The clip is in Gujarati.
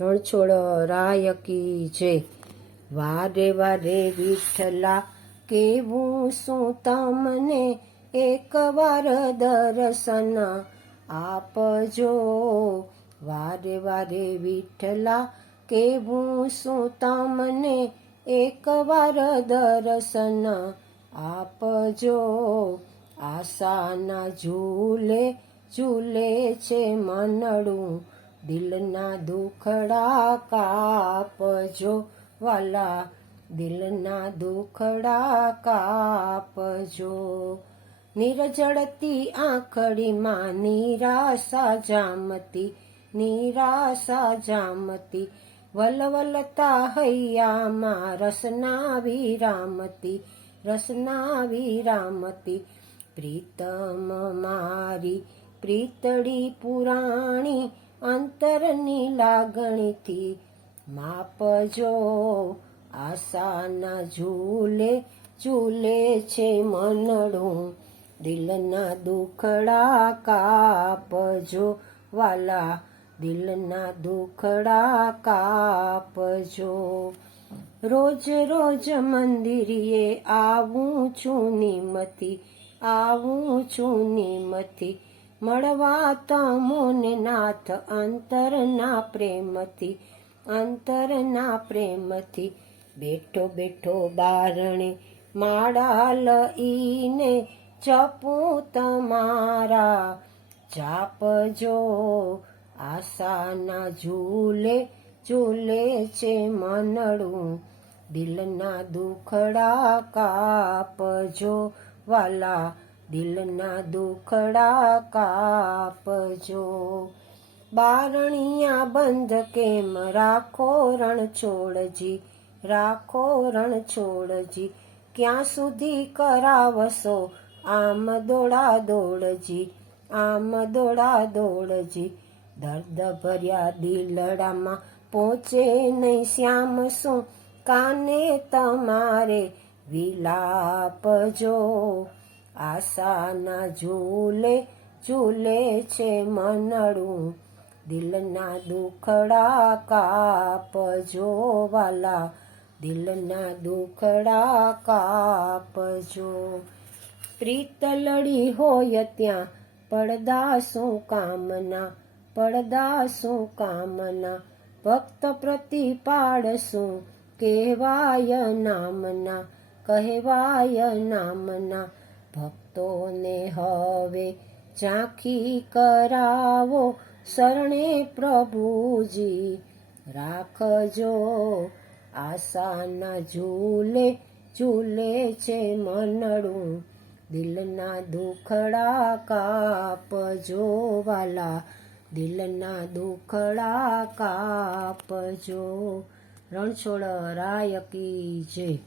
રણછોડ રાય કી જય વારે વારે વિઠ્ઠલા, કેવું શું તમને? એકવાર દર્શન આપજો. વારે વારે વિઠ્ઠલા, કેવું શું તમને? એકવાર દર્શન આપજો. આશાના ઝૂલે ઝૂલે છે મનડું. દિલના દુખડા કાપજો વાલા. દિલના દુખડા કાપજો. નિરજળતી આંખડીમાં નિરાશા જામતી નિરાશા જામતી. વલવલતા હૈયામાં રસના વિરામતી રસના વિરામતી. પ્રીતમ મારી પ્રીતડી પુરાણી અંતરની લાગણીથી માપજો. આશાના ઝૂલે ઝૂલે છે મનડું. દિલના દુખડા કાપજો વાલા. દિલના દુખડા કાપજો. રોજ રોજ મંદિરીએ આવું છું નિમતી, આવું છું નિમતી. મળવા તમોને અંતરના પ્રેમથી અંતરના પ્રેમથી બેઠો બેઠો બારણે માળા લઈને ચપું તમારા. જાપજો આશાના ઝૂલે ઝૂલે છે મનડું. દિલના દુખડા કાપજો વાલા દિલના દુખડા કાપજો. બારણિયા બંધ કેમ રાખો રણ છોડજી રાખો રણ છોડજી ક્યાં સુધી કરાવશો આમ દોડા દોડજી? આમ દોડા દોડજી. દર્દ ભર્યા દિલડામાં પહોંચે નહીં શ્યામ શું? કાને તમારે વિલાપજો. આશાના ઝૂલે ઝૂલે છે મનડું. દિલના દુખડા કાપજો વાલા દિલના દુખડા કાપજો. પ્રીતલડી હોય ત્યાં પડદા શું કામના? પડદા શું કામના? ભક્ત પ્રતિ પાડશું કહેવાય નામના કહેવાય નામના. ભક્તોને હવે ઝાંખી કરાવો શરણે પ્રભુજી. રાખજો આશાના ઝૂલે ઝૂલે છે મનડું. દિલના દુખડા કાપ જોવાલા દિલના દુખડા કાપજો. રણછોડ રાય કી જય.